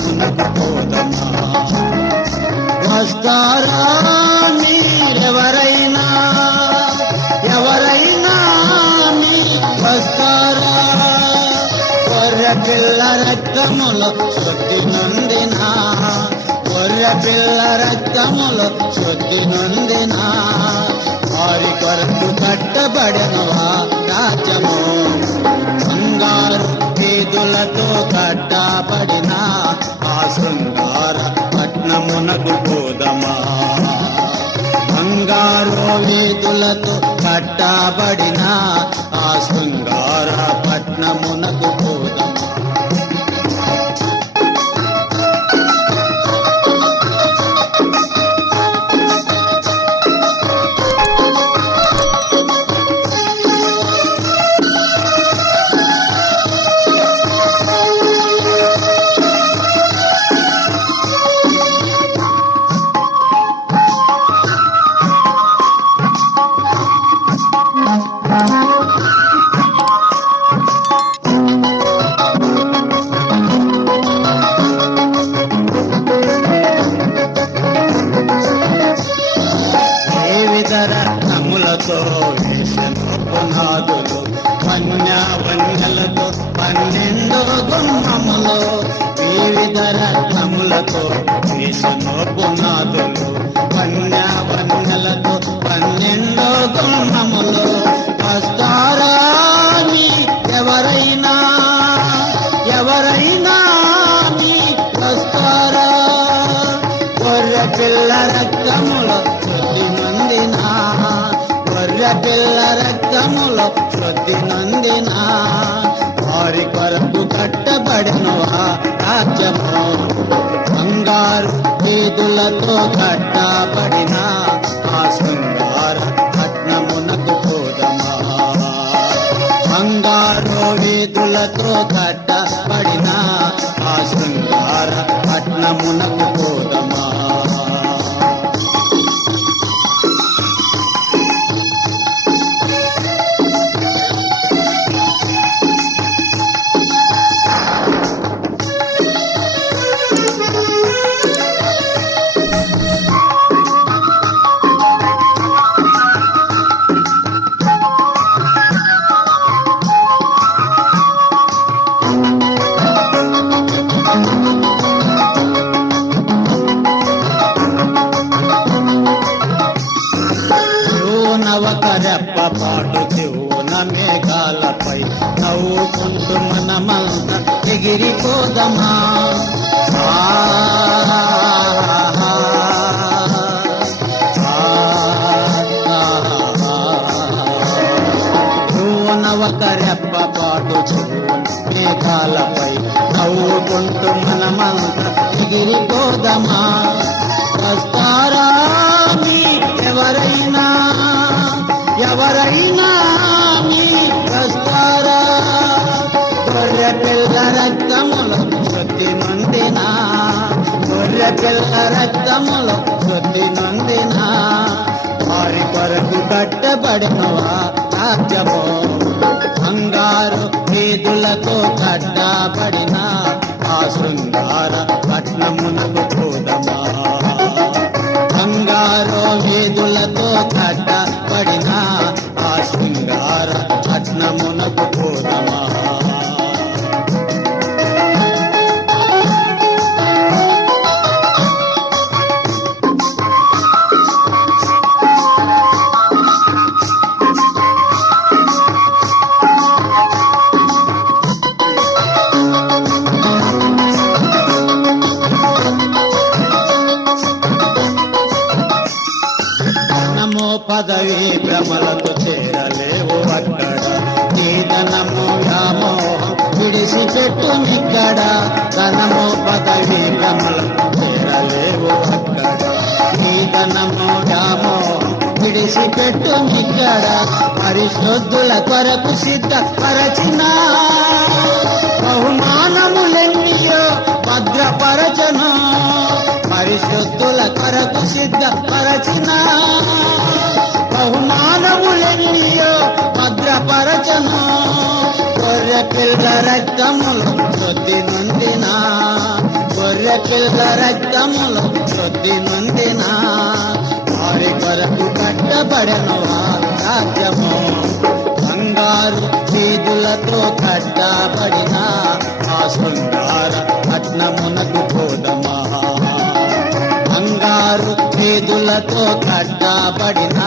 పట్నమునకు పోదమా. వస్తారా మీరెవరైనా, ఎవరైనా మీ వస్తారా? గొర్రె పిల్ల రక్తములో శుద్ధి నొందిన, గొర్రె పిల్ల రక్తములో శుద్ధి నొందిన వారి కొరకు కట్టబడినవా రాజ్యము. బంగారు వీధులతో కట్టబడిన ఆ శృంగార పట్నమునకు పోదమా. బంగారు వీధులతో కట్టబడిన ఆ శృంగార పట్నమునకు పోదమా. రత్నములతో వేసెను పునాదులు, వన్యవన్యలతో 12 గుమ్మములు. వివిధ రత్నములతో వేసెను పునాదులు, వన్యవన్యలతో 12 గుమ్మములు. వస్తారా మీ ఎవరైనా, ఎవరైనా మీ వస్తారా? గొర్రె పిల్ల రక్తములో శుద్ధి నొందిన, గొర్రె పిల్ల రక్తములో శుద్ధి నొందిన వారి కొరకు కట్టబడినవా రాజ్యము. బంగారు వీధులతో కట్టబడిన ఆ శృంగార పట్నమునకు పోదమా. బంగారు వీధులతో కట్టబడిన ఆ శృంగార పట్నమునకు పోదమా. ఒక రెప్పపాటు చెవున మేఘాలపై నవ్వుకుంటూ మనమంతా ఎగిరిపోదమా. ఒక రెప్పపాటు చెవున మేఘాలపై నవ్వుకుంటూ మనమంతా ఎగిరిపోదమా. వస్తారా మీ ఎవరైనా, ఎవరైనా మీ వస్తారా? గొర్రె పిల్ల రక్తములో శుద్ధి నొందిన, గొర్రె పిల్ల రక్తములో శుద్ధి నొందిన వారి కొరకు కట్టబడినవా రాజ్యము. బంగారు వీధులతో కట్టబడిన ఆ శృంగార పట్నమునకు పోదమా. బంగారు వీధులతో కట్టబడిన ఆ శృంగార పట్నమునకు పోదమా. పదవి భ్రమలతో చేరలేవు అక్కడ, నీధనము వ్యామోహం విడిసిపెట్టు నిక్కడ. ధనము పదవి భ్రమలతో చేరలేవు అక్కడ, నీధనము వ్యామోహం విడిసిపెట్టు నిక్కడ. పరిశుద్ధుల కొరకు సిద్ధపరచిన బహుమానములెన్నియో భద్రపరచను. పరిశుద్ధుల కొరకు సిద్ధపరచిన బహుమానములెన్నియో భద్రపరచను. గొర్రె పిల్ల రక్తములో శుద్ధి నొందిన, గొర్రె పిల్ల రక్తములో శుద్ధి నొందిన వారి కొరకు కట్టబడెను ఆ రాజ్యము. బంగారు చేతులతో కట్టబడిన ఆ శృంగార పట్నమునకు పోదమా. బంగారు చేతులతో కట్టబడిన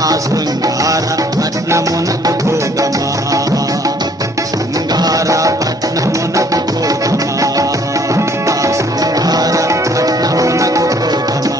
ఆ శృంగార పట్నమునకు పోదమా. శృంగార పట్నమునకు పోదమా. ఆ శృంగార పట్నమునకు పోదమా.